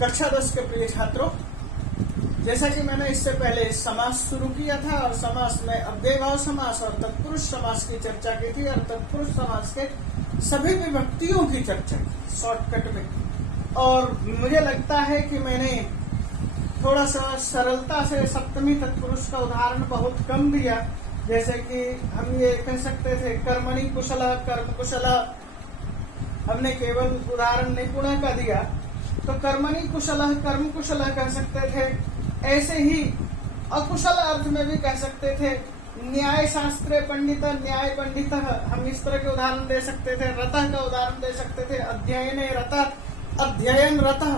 कक्षा 10 के प्रिय छात्रों, जैसा कि मैंने इससे पहले समास शुरू किया था और समास में अव्ययभाव समास और तत्पुरुष समास की चर्चा की थी और तत्पुरुष समास के सभी विभक्तियों की चर्चा की शॉर्टकट में। और मुझे लगता है कि मैंने थोड़ा सा सरलता से सप्तमी तत्पुरुष का उदाहरण बहुत कम दिया। जैसे कि हम ये कह सकते थे कर्मणि कुशलः कर्म कुशलः, हमने केवल उदाहरण निपुण का दिया तो कर्मणि कुशलः कर्म कुशलः कह सकते थे। ऐसे ही अकुशल अर्थ में भी कह सकते थे न्याय शास्त्रे पंडित न्याय पंडित, हम इस तरह के उदाहरण दे सकते थे। रतः का उदाहरण दे सकते थे अध्ययने रतः अध्ययन रतः।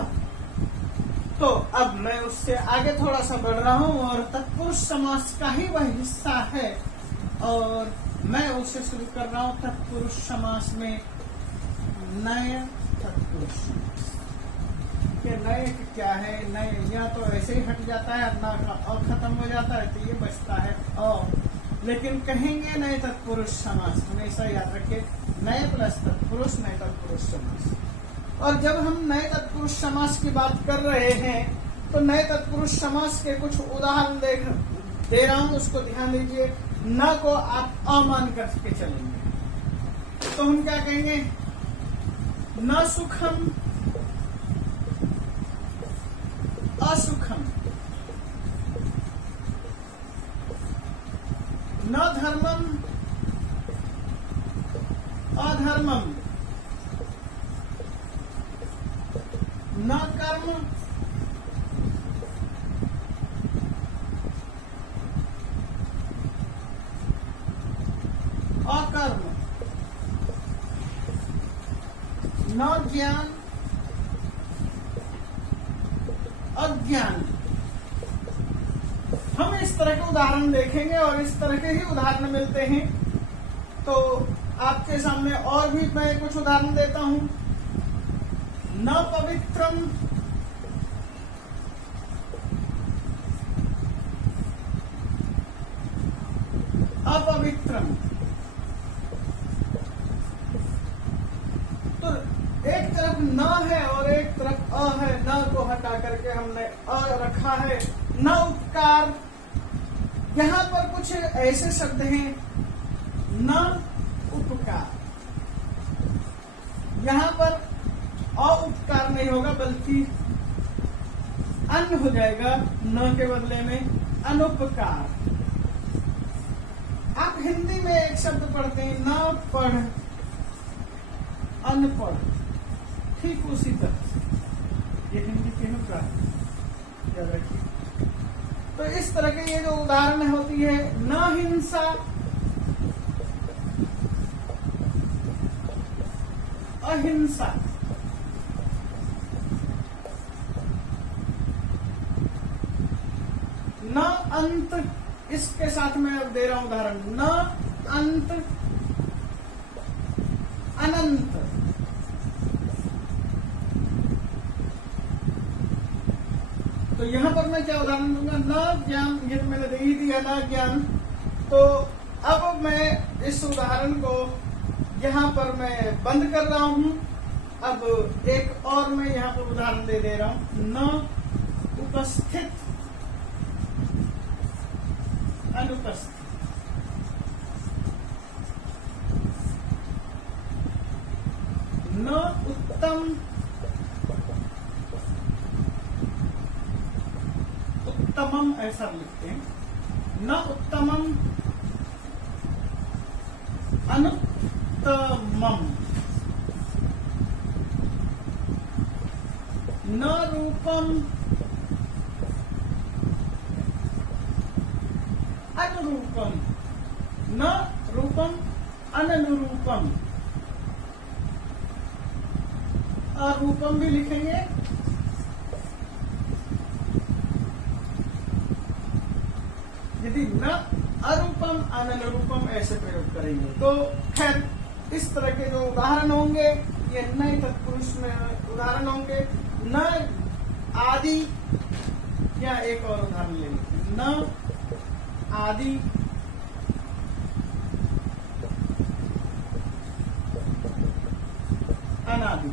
तो अब मैं उससे आगे थोड़ा सा बढ़ रहा हूँ और तत्पुरुष समास का ही वह हिस्सा है और मैं उससे शुरू कर रहा हूँ तत्पुरुष समास में नए तत्पुरुष समास। नए क्या है? नए या तो ऐसे ही हट जाता है ना का अ खत्म हो जाता है तो ये बचता है अ, लेकिन कहेंगे नए तत्पुरुष समास। हमेशा याद रखिए नए प्लस तत्पुरुष नए तत्पुरुष समास। और जब हम नए तत्पुरुष समास की बात कर रहे हैं तो नए तत्पुरुष समास के कुछ उदाहरण दे रहा हूं, उसको ध्यान दीजिए। न को आप अमान करके चलेंगे तो हम क्या कहेंगे? न सुखम असुखम, न धर्मम अधर्मम, न कर्म अकर्म, न ज्ञान अज्ञान। हम इस तरह के उदाहरण देखेंगे और इस तरह के ही उदाहरण मिलते हैं। तो आपके सामने और भी मैं कुछ उदाहरण देता हूं। न पवित्रम अपवित्रम। तो एक तरफ न है और एक तरफ अ है। न को हटा करके हमने अ रखा है। न उपकार, यहाँ पर कुछ ऐसे शब्द हैं न उपकार, यहाँ पर उपकार नहीं होगा बल्कि अन हो जाएगा न के बदले में अनुपकार। आप हिंदी में एक शब्द पढ़ते हैं न पढ़ अनपढ़, ठीक उसी तरह ये हिंदी के अनुप्रास याद रखिए। तो इस तरह के ये जो उदाहरण होती है न हिंसा अहिंसा, न अंत, इसके साथ मैं अब दे रहा हूं उदाहरण। न अंत अनंत, तो यहां पर मैं क्या उदाहरण दूंगा? न ज्ञान, ये तो मैंने दे ही दिया न ज्ञान। तो अब मैं इस उदाहरण को यहाँ पर मैं बंद कर रहा हूं। अब एक और मैं यहाँ पर उदाहरण दे रहा हूं। न उपस्थित अनुपस्थित, न उत्तम उत्तमम, ऐसा लिखते हैं न उत्तमम अनुत्तमम, न रूपम अनुरूपम, न रूपम अननुरूपम। अरूपम भी लिखेंगे। यदि न अरूपम अननुरूपम ऐसे प्रयोग करेंगे तो खैर इस तरह के जो उदाहरण होंगे ये नए तत्पुरुष में उदाहरण होंगे। न आदि, या एक और उदाहरण ले लेते। न आदि अनादि,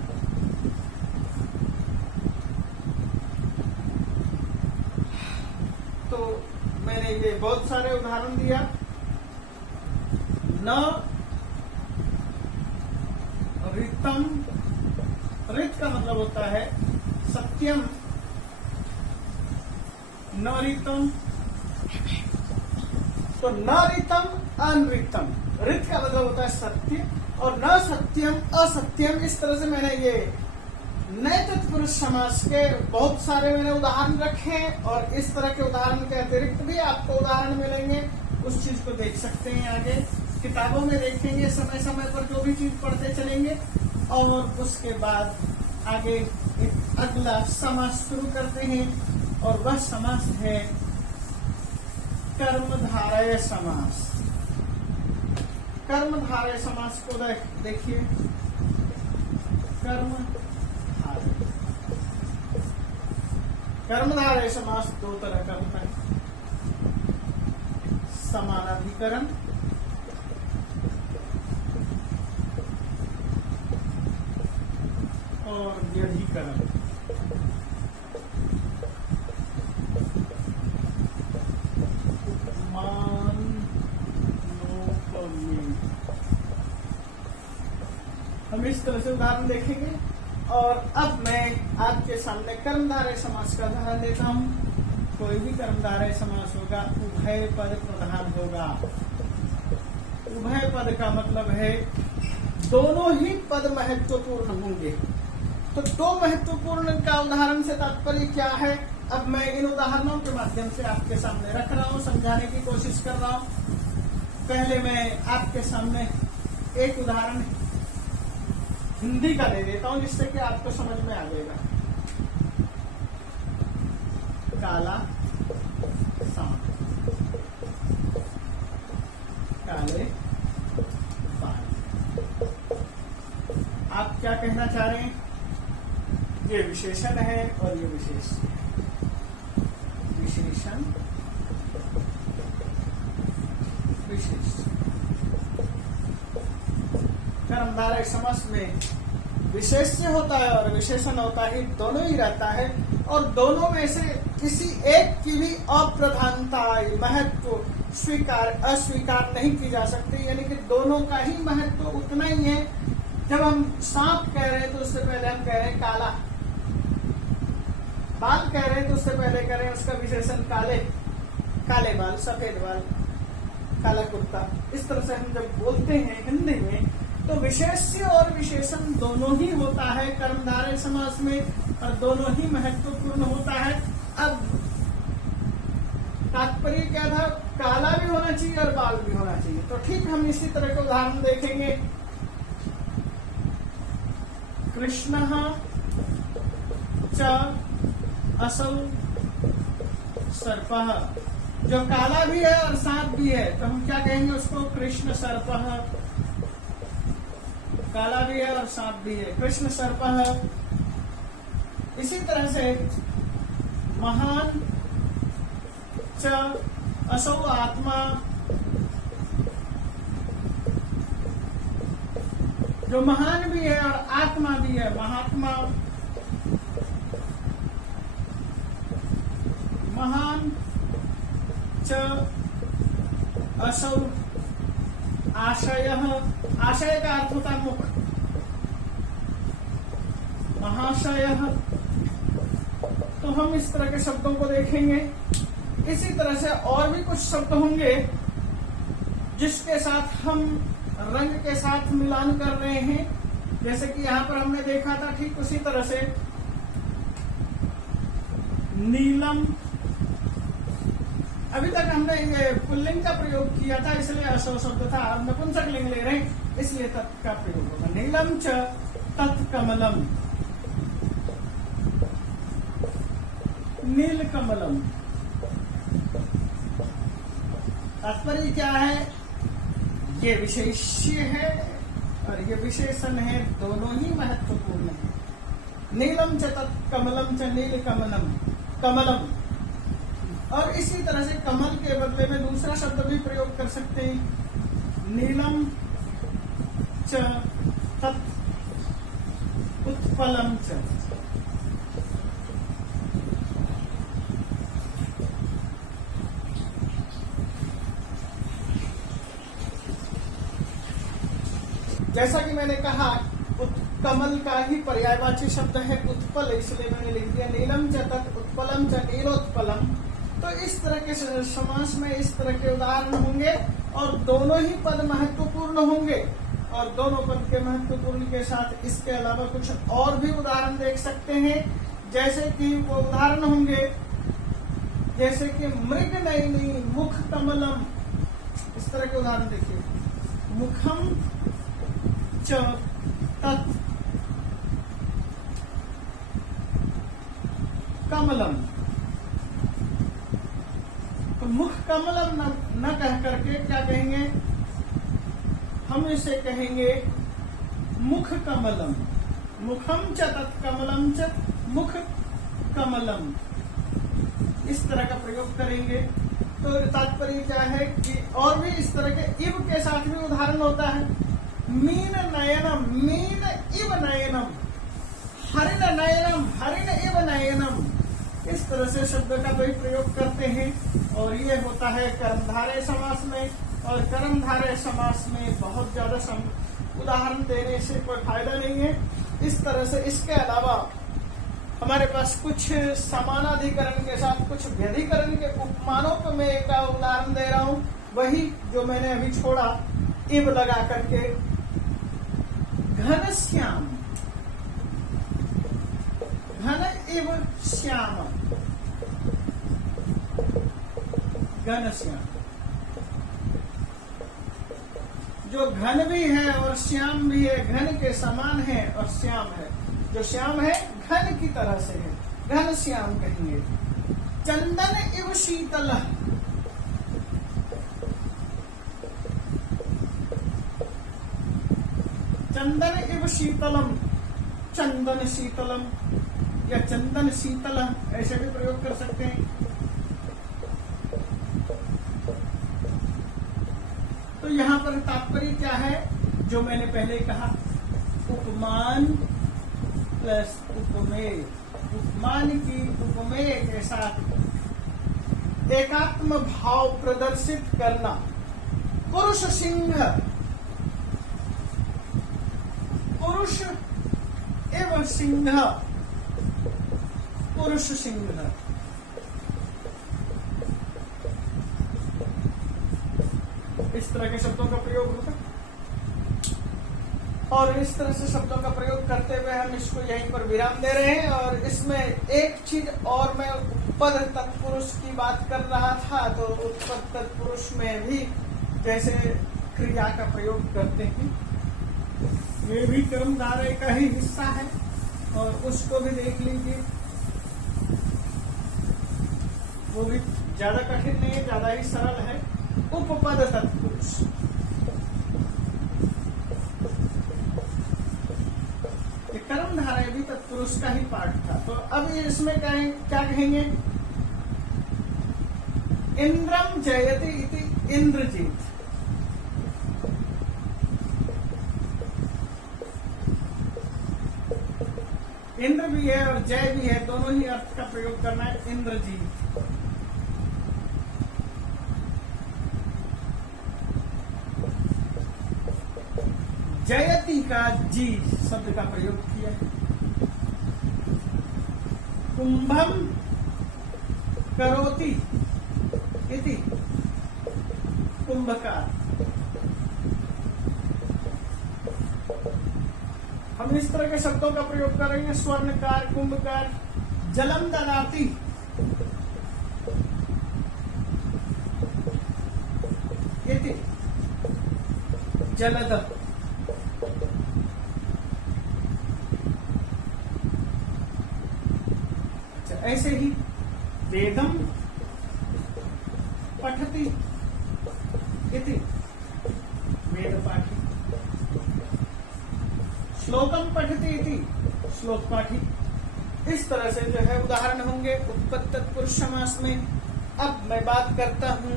ये बहुत सारे उदाहरण दिया। न ऋतम, ऋत का मतलब होता है सत्यम, न ऋतम, तो न ऋतम अनृतम, ऋत का मतलब होता है सत्य, और न सत्यम असत्यम। इस तरह से मैंने ये नए तत्पुरुष समास के बहुत सारे मैंने उदाहरण रखे, और इस तरह के उदाहरण के अतिरिक्त भी आपको उदाहरण मिलेंगे, उस चीज को देख सकते हैं। आगे किताबों में देखेंगे, समय समय पर जो भी चीज पढ़ते चलेंगे, और उसके बाद आगे एक अगला समास शुरू करते हैं, और वह समास है कर्मधारय समास। कर्मधारय समास को देखिए, कर्मधारय समास दो तरह का होता है, समानाधिकरण और व्यधिकरण। हम इस तरह से उदाहरण देखेंगे, और अब मैं आपके सामने कर्मधारय समास का उदाहरण देता हूँ। कोई भी कर्मधारय समास होगा उभय पद प्रधान होगा। उभय पद का मतलब है दोनों ही पद महत्वपूर्ण होंगे। तो दो महत्वपूर्ण का उदाहरण से तात्पर्य क्या है, अब मैं इन उदाहरणों के माध्यम से आपके सामने रख रहा हूँ, समझाने की कोशिश कर रहा हूँ। पहले मैं आपके सामने एक उदाहरण हिंदी का ले देता हूं, जिससे कि आपको समझ में आ जाएगा। काला सांप, काले बाल। आप क्या कहना चाह रहे हैं? ये विशेषण है और ये विशेषण। विशेषण विशेष। कर्मधारय समास में विशेष्य होता है और विशेषण होता है, दोनों ही रहता है, और दोनों में से किसी एक की भी अप्रधानता, महत्व स्वीकार अस्वीकार नहीं की जा सकती, यानी कि दोनों का ही महत्व उतना ही है। जब हम सांप कह रहे हैं तो उससे पहले हम कह रहे हैं काला, बाल कह रहे हैं तो उससे पहले कह रहे हैं उसका विशेषण काले, काले बाल, सफेद बाल, काला कुत्ता। इस तरह से हम जब बोलते हैं हिंदी में, तो विशेष्य और विशेषण दोनों ही होता है कर्मधारय समास में, और दोनों ही महत्वपूर्ण होता है। अब तात्पर्य क्या था? काला भी होना चाहिए और बाल भी होना चाहिए। तो ठीक हम इसी तरह के उदाहरण देखेंगे। कृष्णः च असौ सर्पः, जो काला भी है और सांप भी है, तो हम क्या कहेंगे उसको? कृष्ण सर्पः। काला भी है और सांप भी है, कृष्ण सर्पः। इसी तरह से महान च असौ आत्मा, जो महान भी है और आत्मा भी है, महात्मा। महान च असौ आशयः, आशय का अर्थ होता है मुख। महाशयः। तो हम इस तरह के शब्दों को देखेंगे। इसी तरह से और भी कुछ शब्द होंगे जिसके साथ हम रंग के साथ मिलान कर रहे हैं, जैसे कि यहाँ पर हमने देखा था, ठीक उसी तरह से नीलम। अभी तक हमने ये पुल्लिंग का प्रयोग किया था, इसलिए असौ शब्द था। अब नपुंसकलिंग ले रहे हैं, इसलिए तत् का प्रयोग होगा। नीलम च तत्कमलम, नील कमलम। तात्पर्य क्या है? ये विशेष्य है और ये विशेषण है, दोनों ही महत्वपूर्ण है। नीलम च तत्कमलम च नील कमलम, कमलम। और इसी तरह से कमल के बदले में दूसरा शब्द भी प्रयोग कर सकते हैं। नीलम च तत् उत्पलम च। जैसा कि मैंने कहा कमल का ही पर्यायवाची शब्द है उत्पल, इसलिए मैंने लिख दिया नीलम च तत् उत्पलम च नीलोत्पलम। तो इस तरह के समास में इस तरह के उदाहरण होंगे और दोनों ही पद महत्वपूर्ण होंगे, और दोनों पद के महत्वपूर्ण के साथ इसके अलावा कुछ और भी उदाहरण देख सकते हैं। जैसे कि वो उदाहरण होंगे जैसे कि मृग नयनी मुख कमलम, इस तरह के उदाहरण देखिए, मुखम च तत् कमलम। तो मुख कमलम न कह करके क्या कहेंगे, हम इसे कहेंगे मुख कमलम। मुखम च तत् कमलम च मुख कमलम, इस तरह का प्रयोग करेंगे। तो तात्पर्य क्या है कि और भी इस तरह के इव के साथ भी उदाहरण होता है। मीन नयनम, मीन इव नयनम, हरिण नयनम, हरिण इव नयनम, इस तरह से शब्द का भी प्रयोग करते हैं। और ये होता है कर्मधारय समास में, और कर्मधारय समास में बहुत ज्यादा उदाहरण देने से कोई फायदा नहीं है। इस तरह से इसके अलावा हमारे पास कुछ समानाधिकरण के साथ कुछ व्यधिकरण के उपमानोपमेय का उदाहरण दे रहा हूं, वही जो मैंने अभी छोड़ा इव लगा करके। घनश्याम, घन इव श्याम, घनश्याम, जो घन भी है और श्याम भी है, घन के समान है और श्याम है, जो श्याम है घन की तरह से है, घन श्याम कहेंगे। चंदन इव शीतल, चंदन इव शीतलम, चंदन शीतलम या चंदन शीतलम, ऐसे भी प्रयोग कर सकते हैं। तो यहाँ पर तात्पर्य क्या है, जो मैंने पहले कहा, उपमान प्लस उपमेय, उपमान की उपमेय के साथ एकात्म भाव प्रदर्शित करना। पुरुष सिंह, पुरुष एवं सिंह, पुरुष सिंह, इस तरह के शब्दों का प्रयोग होगा। और इस तरह से शब्दों का प्रयोग करते हुए हम इसको यहीं पर विराम दे रहे हैं। और इसमें एक चीज और, मैं उत्पद तत्पुरुष की बात कर रहा था, तो उत्पद तत्पुरुष में भी जैसे क्रिया का प्रयोग करते हैं, ये भी कर्मधारय का ही हिस्सा है, और उसको भी देख लीजिए। वो भी ज्यादा कठिन नहीं है, ज्यादा ही सरल है। उपपद तत्पुरुष, कर्मधारय भी तत्पुरुष का ही पार्ट था। तो अब इसमें क्या कहेंगे, इंद्रम जयति इति इंद्रजीत। इंद्र भी है और जय भी है, दोनों ही अर्थ का प्रयोग करना है। इंद्रजीत, जयति का जी शब्द का प्रयोग किया। कुंभम करोति इति कुंभकार। हम इस तरह के शब्दों का प्रयोग करेंगे। स्वर्णकार, कुंभकार। जलम ददाति, इति जलद। ऐसे ही वेदम पठति इति वेद पाठी, श्लोकम पठति इति श्लोक पाठी। इस तरह से जो है उदाहरण होंगे उत्पत्ति तत्पुरुष समास में। अब मैं बात करता हूं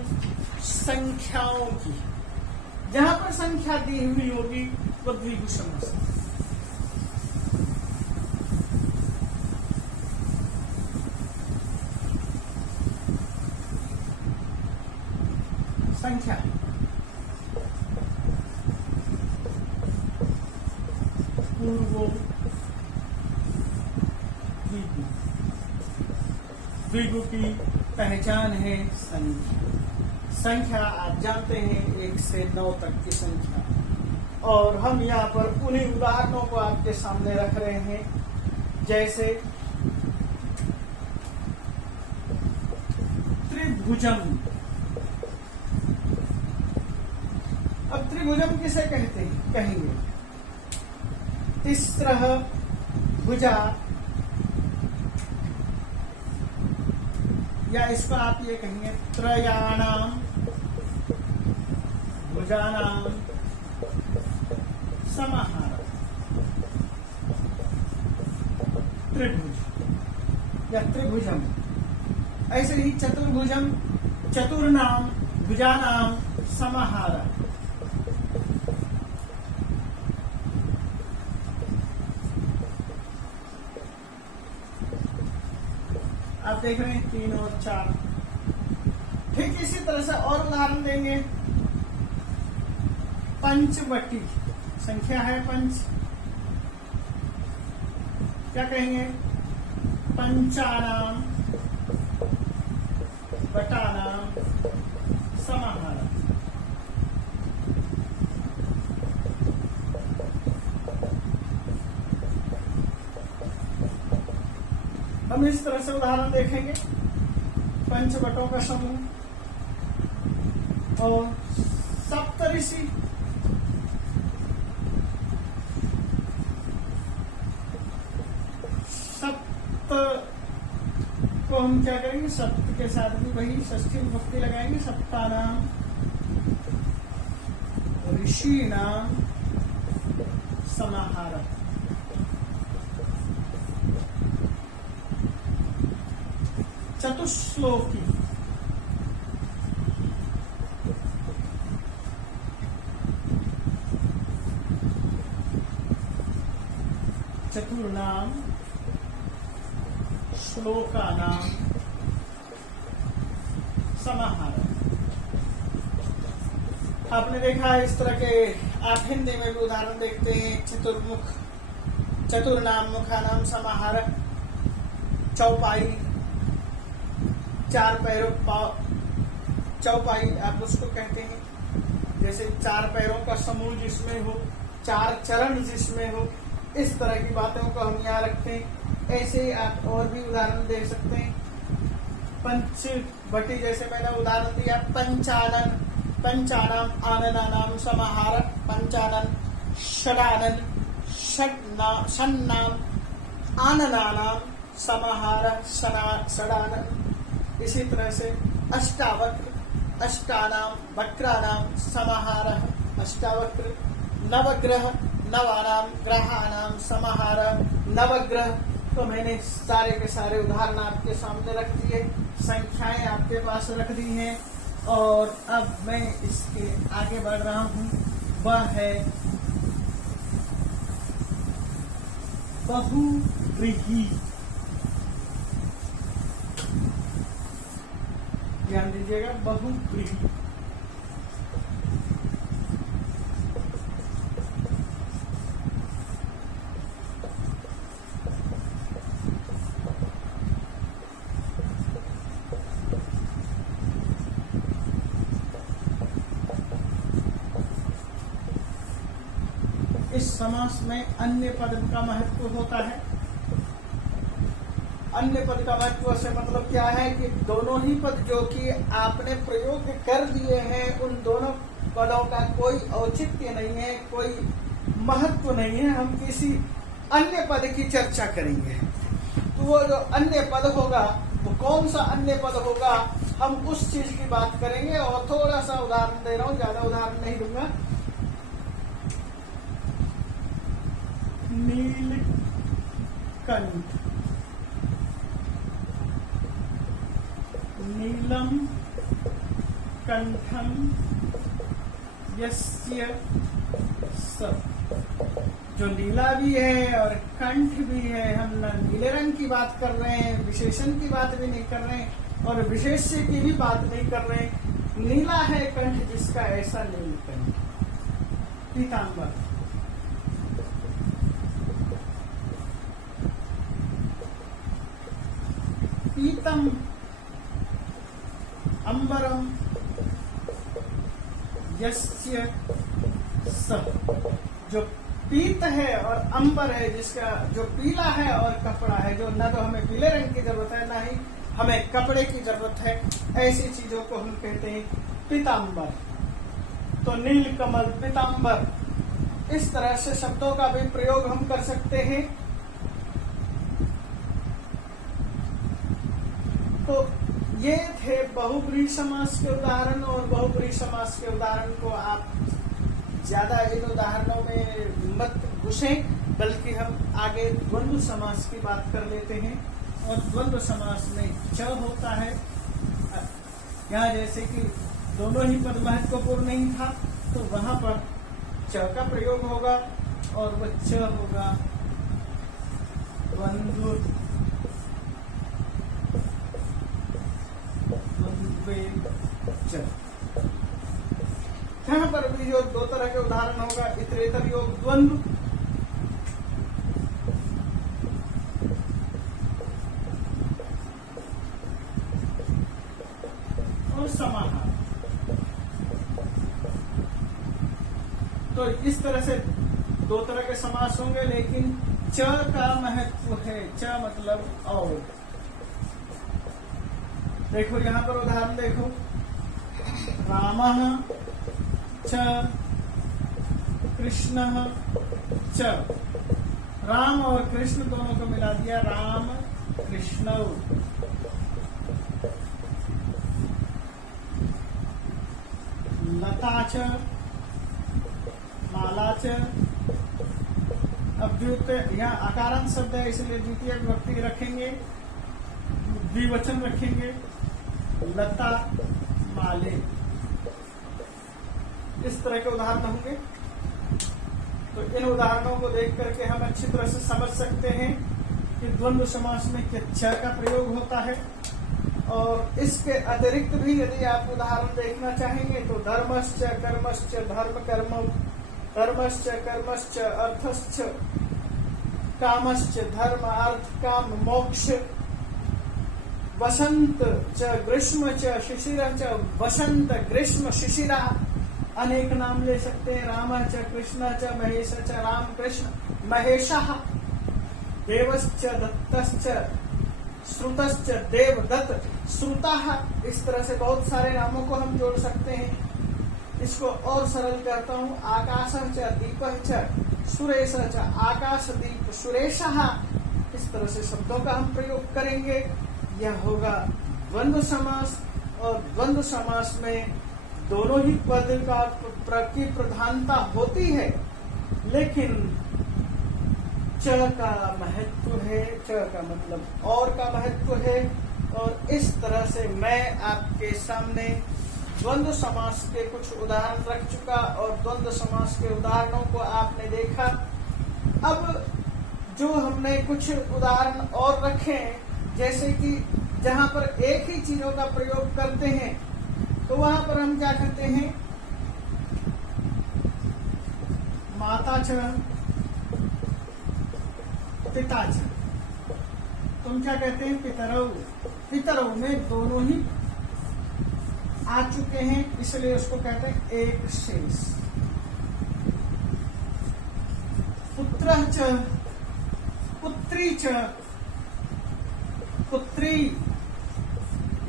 संख्याओं की। जहां पर संख्या दी हुई होगी वो द्विगु समास। संख्या पूर्वो द्विगु। द्विगु की पहचान है संख्या। संख्या आप जानते हैं 1 से 9 तक की संख्या, और हम यहाँ पर उन्हीं उदाहरणों को आपके सामने रख रहे हैं, जैसे त्रिभुजम। अब त्रिभुजम किसे कहते हैं? कहेंगे तिस्रः भुजा, या इसको आप ये कहेंगे त्रयाणाम भुजानाम समाहार। त्रिभुज या त्रिभुजम। ऐसे ही चतुर्भुजम, चतुर्नाम भुजानाम समाहार। आप देख रहे हैं 3 और 4। ठीक इसी तरह से और उदाहरण देंगे। पंचवटी संख्या है 5, क्या कहेंगे? पंचानाम वटानाम समाहार। हम इस तरह से उदाहरण देखेंगे। पंचवटों का समूह और सप्तऋषि। सप्त को हम क्या करेंगे? सप्त के साथ भी वही षष्ठी विभक्ति लगाएंगे। सप्तानाम ऋषीणाम समाहार। चतुश्लोकी, चतुर्नाम श्लोकानाम समाहार। आपने देखा इस तरह के आप हिंदी में भी उदाहरण देखते हैं। चतुर्मुख, चतुर्नाम मुखानाम समाहार। चौपाई, 4 पैरों चौपाई आप उसको कहते हैं। जैसे 4 पैरों का समूह जिसमें हो, 4 चरण जिसमें हो, इस तरह की बातों को हम यहाँ रखते हैं। ऐसे ही आप और भी उदाहरण दे सकते हैं। पंचवटी, जैसे मैंने उदाहरण दिया पंचानन, पंचानाम आननानाम समाहार। पंचानन, षडानन, षण्णाम आननानाम समाहार। षडानन। इसी तरह से अष्टावक्र, अष्टानाम वक्रानाम समाहार। अष्टावक्र। नवग्रह, नवानाम ग्रहाणाम समाहार। नवग्रह। तो मैंने सारे के सारे उदाहरण आपके सामने रख दिए, संख्याएं आपके पास रख दी हैं, और अब मैं इसके आगे बढ़ रहा हूं। वह है बहुव्रीहि। ध्यान दीजिएगा, बहुव्रीहि। इस समास में अन्य पद का महत्व होता है। अन्य पद का महत्व से मतलब क्या है कि दोनों ही पद जो कि आपने प्रयोग कर दिए हैं, उन दोनों पदों का कोई औचित्य नहीं है, कोई महत्व नहीं है। हम किसी अन्य पद की चर्चा करेंगे, तो वो जो अन्य पद होगा वो कौन सा अन्य पद होगा, हम उस चीज की बात करेंगे। और थोड़ा सा उदाहरण दे रहा हूं, ज्यादा उदाहरण नहीं दूंगा। नीलकंठ, नीलम कंठम यस्य स। जो नीला भी है और कंठ भी है। हम न नीले रंग की बात कर रहे हैं, विशेषण की बात भी नहीं कर रहे हैं, और विशेष्य की भी बात नहीं कर रहे हैं। नीला है कंठ जिसका, ऐसा नीलकंठ। पीतांबर। पीतम अंबरम यस्य स। जो पीत है और अंबर है, जिसका जो पीला है और कपड़ा है, जो न तो हमें पीले रंग की जरूरत है ना ही हमें कपड़े की जरूरत है, ऐसी चीजों को हम कहते हैं पीतांबर। तो नीलकमल, पीतांबर, इस तरह से शब्दों का भी प्रयोग हम कर सकते हैं। तो ये थे बहुब्रीहि समास के उदाहरण, और बहुब्रीहि समास के उदाहरण को आप ज्यादा इन उदाहरणों में मत घुसें, बल्कि हम आगे द्वंद्व समास की बात कर लेते हैं। और द्वंद्व समास में च होता है। यहाँ जैसे कि दोनों ही पद महत्वपूर्ण नहीं था, तो वहां पर च का प्रयोग होगा और वह च होगा द्वंद्व, च। यहाँ पर भी जो दो तरह के उदाहरण होगा, इतरेतर योग द्वंद्व और समाहार। तो इस तरह से दो तरह के समास होंगे, लेकिन च का महत्व है। च मतलब और। देखो यहाँ पर उदाहरण देखो, रामः च कृष्णः च। राम और कृष्ण दोनों को मिला दिया, राम कृष्ण। लता च, माला च। अब द्वितीय, यहाँ आकारांत शब्द है इसलिए द्वितीय विभक्ति रखेंगे, द्विवचन रखेंगे, लता माले। इस तरह के उदाहरण होंगे। तो इन उदाहरणों को देख करके हम अच्छी तरह से समझ सकते हैं कि द्वंद्व समास में च का प्रयोग होता है। और इसके अतिरिक्त भी यदि आप उदाहरण देखना चाहेंगे तो धर्मश्च कर्मश्च धर्म कर्म, कर्मश्च कर्मश्च अर्थश्च, कामश्च धर्म अर्थ काम मोक्ष, वसंत च ग्रीष्म च शिशिर च। वसंत, ग्रीष्म, शिशिरा, अनेक नाम ले सकते हैं। राम च कृष्ण च महेश च, राम कृष्ण महेशः। देवश्च दत्तश्च, श्रुतश्च देवदत्त, श्रुतः। इस तरह से बहुत सारे नामों को हम जोड़ सकते हैं। इसको और सरल करता हूँ, आकाशः च दीपः च सुरेशः च, आकाश दीप सुरेशः। इस तरह से शब्दों का हम प्रयोग करेंगे। यह होगा द्वंद्व समास। और द्वंद्व समास में दोनों ही पद की प्रधानता होती है, लेकिन च का महत्व है। च का मतलब और का महत्व है। और इस तरह से मैं आपके सामने द्वंद्व समास के कुछ उदाहरण रख चुका, और द्वंद्व समास के उदाहरणों को आपने देखा। अब जो हमने कुछ उदाहरण और रखे, जैसे कि जहां पर एक ही चीजों का प्रयोग करते हैं, तो वहां पर हम क्या करते हैं, माता च पिता च। तुम क्या कहते हैं, पितरौ। पितरौ में दोनों ही आ चुके हैं, इसलिए उसको कहते हैं एक शेष। पुत्रः च, पुत्री च, पुत्री,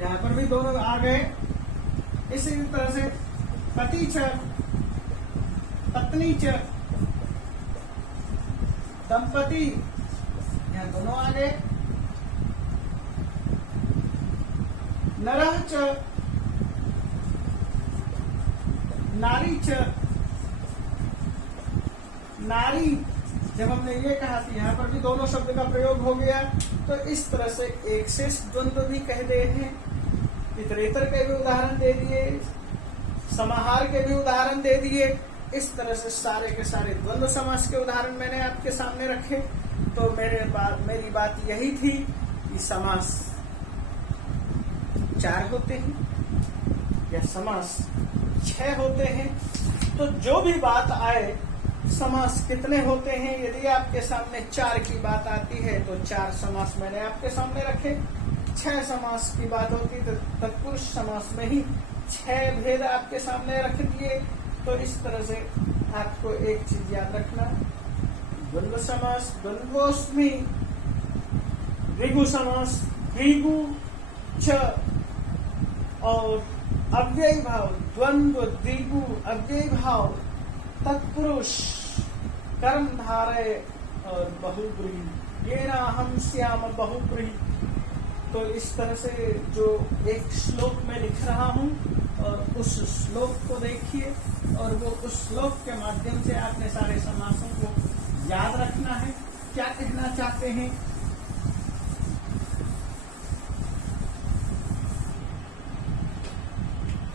यहां पर भी दोनों आ गए। इसी तरह से पति च, पत्नी च, दंपति, यहां दोनों आ गए। नरः च, नारी च, नारी। जब हमने ये कहा कि यहाँ पर भी दोनों शब्द का प्रयोग हो गया, तो इस तरह से एक शेष द्वंद्व भी कह दे हैं। इतरेतर के भी उदाहरण दे दिए, समाहार के भी उदाहरण दे दिए। इस तरह से सारे के सारे द्वंद्व समास के उदाहरण मैंने आपके सामने रखे। तो मेरी बात यही थी कि समास 4 होते हैं या समास 6 होते हैं। तो जो भी बात आए, समास कितने होते हैं, यदि आपके सामने 4 की बात आती है तो 4 समास मैंने आपके सामने रखे। 6 समास की बात होती तो तत्पुरुष समास में ही 6 भेद आपके सामने रख दिए। तो इस तरह से आपको एक चीज याद रखना, द्वंद्व समास द्वंद्वोस्मि, द्विगु समास द्विगु च, और अव्ययी भाव द्वंद्व द्विगु अव्ययी भाव तत्पुरुष कर्मधारय और बहुब्रीहि, ये ना हम श्याम बहुब्रीहि। तो इस तरह से जो एक श्लोक में लिख रहा हूँ और उस श्लोक को देखिए और वो उस श्लोक के माध्यम से आपने सारे समासों को याद रखना है। क्या कहना चाहते हैं?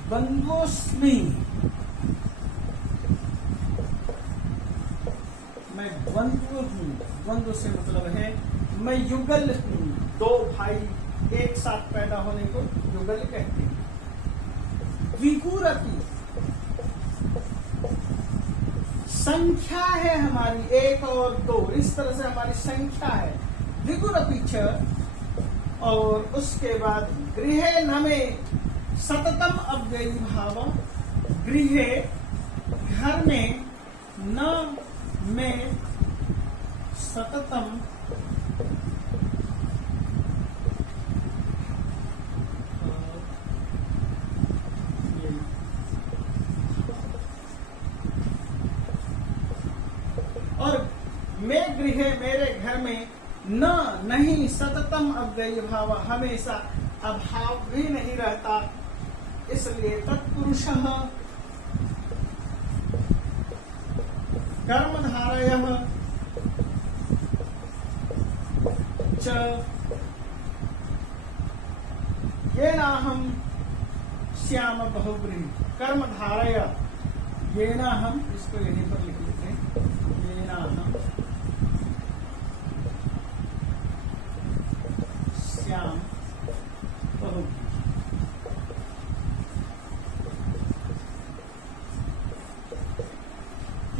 द्वंद्वोस्मि, मैं द्वंद्व हूँ। द्वंद्व से मतलब है मैं युगल हूँ। 2 भाई एक साथ पैदा होने को युगल कहते हैं। द्विगुरपि, संख्या है हमारी 1 और 2, इस तरह से हमारी संख्या है। द्विगुरपि च, और उसके बाद गृहे न में सततम अव्ययी भाव, गृहे घर में, न में सततम और मैं गृहे मेरे घर में, न नहीं सततम अव्ययी भाव, हमेशा अभाव भी नहीं रहता, इसलिए तत्पुरुषः कर्मधारयः च येनाहं श्याम बहुब्रीहि। कर्मधारय येनाहं, इसको यहीं पर लिख लेते हैं, येनाहं श्याम बहुब्रीहि।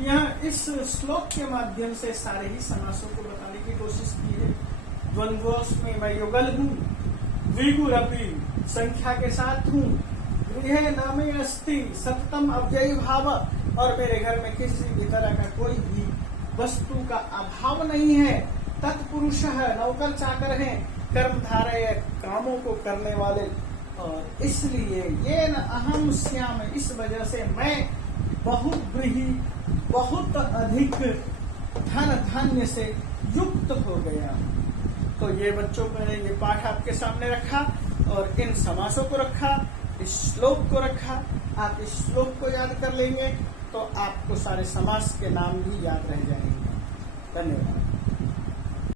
यहाँ इस श्लोक के माध्यम से सारे ही समासों को बताने की कोशिश की है। द्वंद्वोस्मि में मैं युगल हूँ, द्विगुरपि संख्या के साथ हूँ, गृहे न में अस्ति सततम अव्ययी भाव, और मेरे घर में किसी भी तरह का कोई भी वस्तु का अभाव नहीं है। तत्पुरुष है, नौकर चाकर है, कर्मधारय कामों को करने वाले, और इसलिए ये न अहम श्याम, इस वजह से मैं बहुब्रीहि बहुत अधिक धन धान्य से युक्त हो गया। तो ये बच्चों मैंने ये पाठ आपके सामने रखा और इन समासों को रखा, इस श्लोक को रखा। आप इस श्लोक को याद कर लेंगे तो आपको सारे समास के नाम भी याद रह जाएंगे। धन्यवाद।